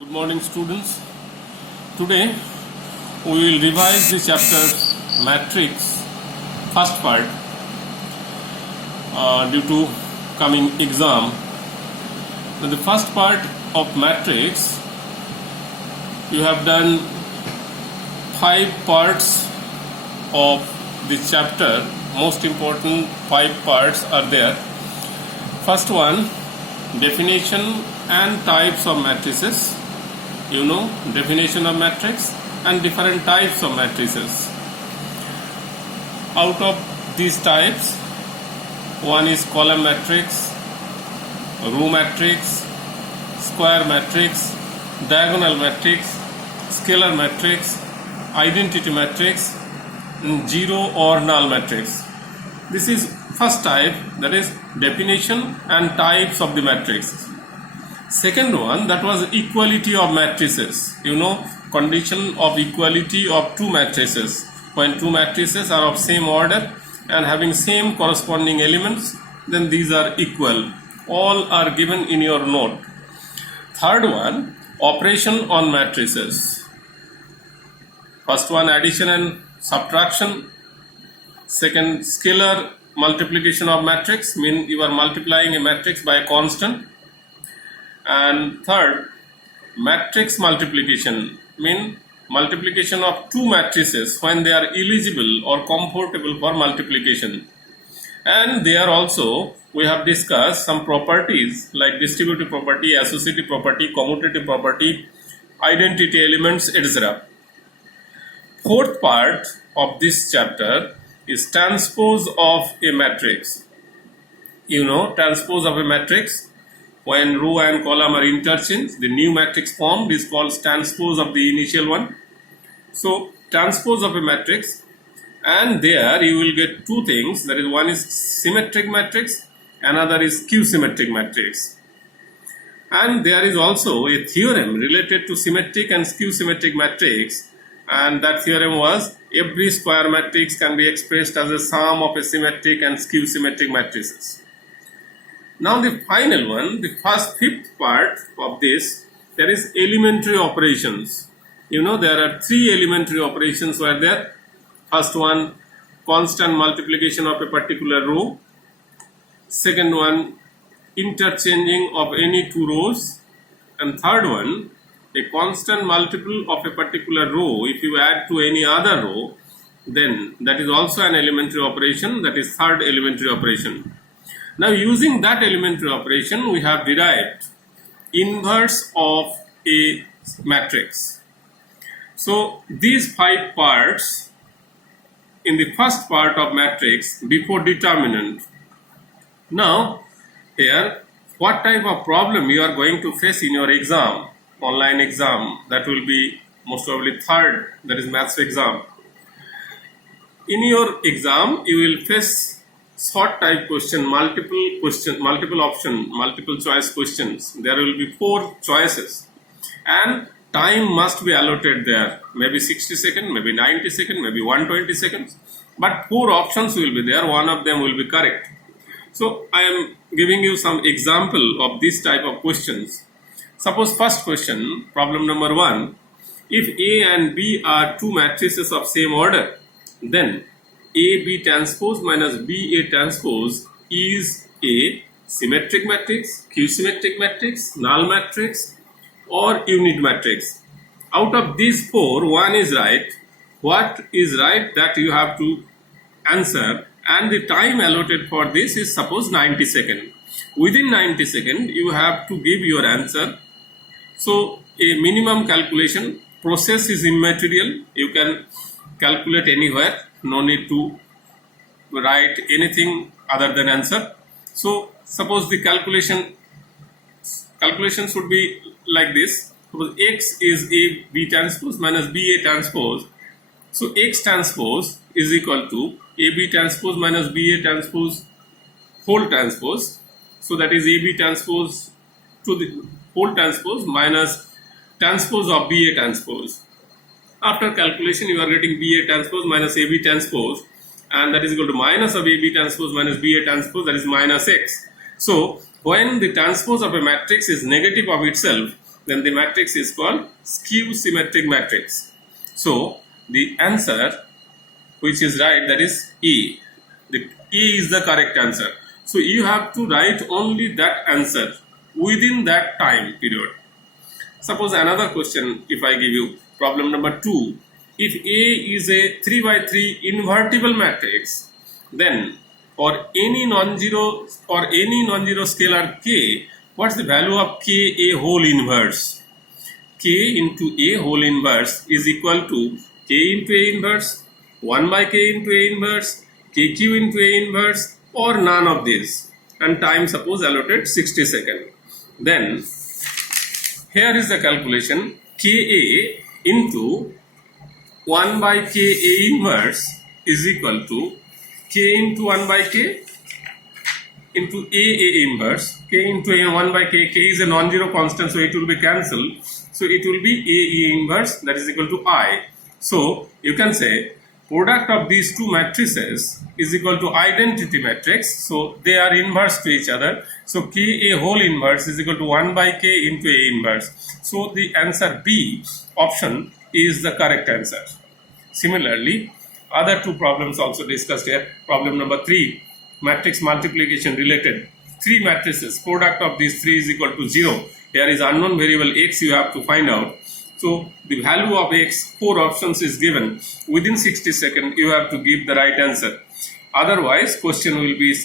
Good morning, students. Today we will revise the chapter matrix first part due to coming exam. In the first part of matrix, you have done 5 parts of the chapter. Most important 5 parts are there. First one, definition and types of matrices. You know, definition of matrix and different types of matrices. Out of these types, one is column matrix, row matrix, square matrix, diagonal matrix, scalar matrix, identity matrix, zero or null matrix. This is first type, that is definition and types of the matrix. Second one, that was equality of matrices. You know, condition of equality of two matrices. When two matrices are of same order and having same corresponding elements, then these are equal. All are given in your note. Third one, operation on matrices. First one, addition and subtraction. Second, scalar multiplication of matrix, mean you are multiplying a matrix by a constant. And third, matrix multiplication, mean multiplication of two matrices when they are eligible or comfortable for multiplication. And there also we have discussed some properties like distributive property, associative property, commutative property, identity elements, etc. Fourth part of this chapter is transpose of a matrix. You know, transpose of a matrix. When row and column are interchanged, the new matrix formed is called transpose of the initial one. So, transpose of a matrix, and there you will get two things. That is, one is symmetric matrix, another is skew-symmetric matrix. And there is also a theorem related to symmetric and skew-symmetric matrix, and that theorem was every square matrix can be expressed as a sum of a symmetric and skew-symmetric matrices. Now the final one, the fifth part of this, there is elementary operations. You know, there are 3 elementary operations were there. First one, constant multiplication of a particular row. Second one, interchanging of any 2 rows. And third one, a constant multiple of a particular row. If you add to any other row, then that is also an elementary operation, that is third elementary operation. Now, using that elementary operation, we have derived inverse of a matrix. So, these 5 parts in the first part of matrix before determinant. Now, here, what type of problem you are going to face in your exam, online exam, that will be most probably third, that is maths exam. In your exam, you will face short type question, multiple option, multiple choice questions. There will be 4 choices and time must be allotted there. Maybe 60 seconds, maybe 90 seconds, maybe 120 seconds. But 4 options will be there. One of them will be correct. So I am giving you some example of this type of questions. Suppose first question, problem number 1. If A and B are 2 matrices of same order, then AB transpose minus BA transpose is a symmetric matrix, Q-symmetric matrix, null matrix or unit matrix. Out of these 4, one is right. What is right, that you have to answer, and the time allotted for this is suppose 90 seconds. Within 90 seconds, you have to give your answer. So, a minimum calculation process is immaterial. You can calculate anywhere. No need to write anything other than answer. So suppose the calculation should be like this. Suppose X is A B transpose minus B A transpose. So X transpose is equal to A B transpose minus B A transpose whole transpose. So that is A B transpose to the whole transpose minus transpose of B A transpose. After calculation, you are getting BA transpose minus AB transpose, and that is equal to minus of AB transpose minus BA transpose, that is minus X. So, when the transpose of a matrix is negative of itself, then the matrix is called skew symmetric matrix. So the answer which is right, that is E. The E is the correct answer. So you have to write only that answer within that time period. Suppose another question, if I give you problem number 2, if A is a 3 by 3 invertible matrix, then for any non-zero scalar k, what's the value of k a whole inverse? K into a whole inverse is equal to k into a inverse, 1 by k into a inverse, kq into a inverse, or none of these, and time suppose allotted 60 seconds. Then here is the calculation, Ka into 1 by Ka inverse is equal to K into 1 by K into A inverse. K into A 1 by K, K is a non-zero constant, so it will be cancelled. So it will be A inverse, that is equal to I. So you can say product of these two matrices is equal to identity matrix, so they are inverse to each other. So K a whole inverse is equal to 1 by K into A inverse. So the answer B option is the correct answer. Similarly, other two problems also discussed here. Problem number 3, matrix multiplication related. 3 matrices, product of these 3 is equal to 0. Here is unknown variable x you have to find out. So the value of x, 4 options is given. Within 60 seconds, you have to give the right answer. Otherwise, question will be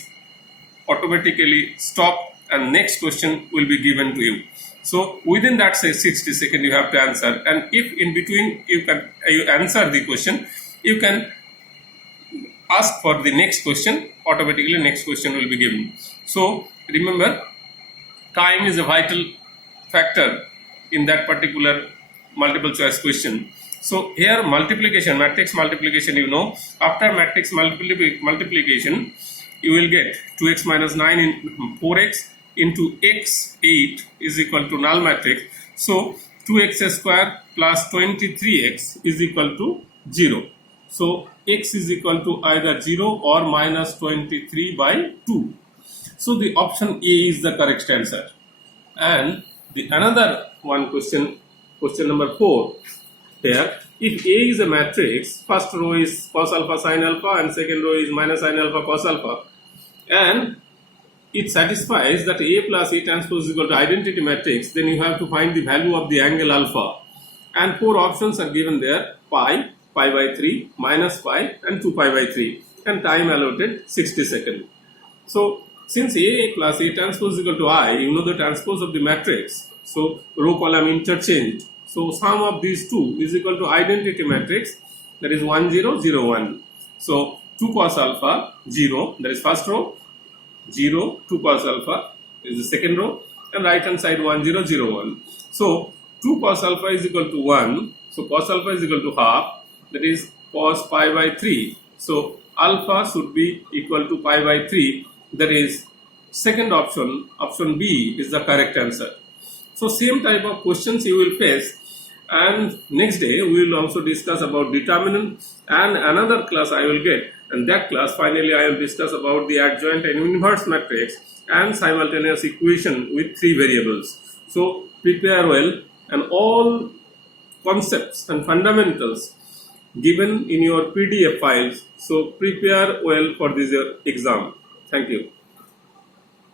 automatically stopped and next question will be given to you. So within that say 60 seconds, you have to answer. And if in between you answer the question, you can ask for the next question. Automatically, next question will be given. So remember, time is a vital factor in that particular multiple choice question. So here matrix multiplication, you know, after matrix multiplication, you will get 2x minus 9 in 4x into x 8 is equal to null matrix. So 2x square plus 23x is equal to 0. So x is equal to either 0 or minus 23 by 2. So the option A is the correct answer. And the another one question number 4. Here, if A is a matrix, first row is cos alpha sin alpha and second row is minus sin alpha cos alpha, and it satisfies that A plus A transpose is equal to identity matrix, then you have to find the value of the angle alpha. And 4 options are given there: pi, pi by 3, minus pi, and 2 pi by 3, and time allotted 60 seconds. So since A plus A transpose is equal to I, you know the transpose of the matrix. So row column interchanged. So sum of these two is equal to identity matrix, that is 1 0 0 1. So 2 cos alpha 0, that is first row, 0 2 cos alpha is the second row, and right hand side 1 0 0 1. So 2 cos alpha is equal to 1. So cos alpha is equal to half, that is cos pi by 3. So alpha should be equal to pi by 3. That is second option, option B is the correct answer. So same type of questions you will face, and next day we will also discuss about determinant, and another class I will get, and that class finally I will discuss about the adjoint and inverse matrix and simultaneous equation with 3 variables. So prepare well, and all concepts and fundamentals given in your PDF files. So prepare well for this exam. Thank you.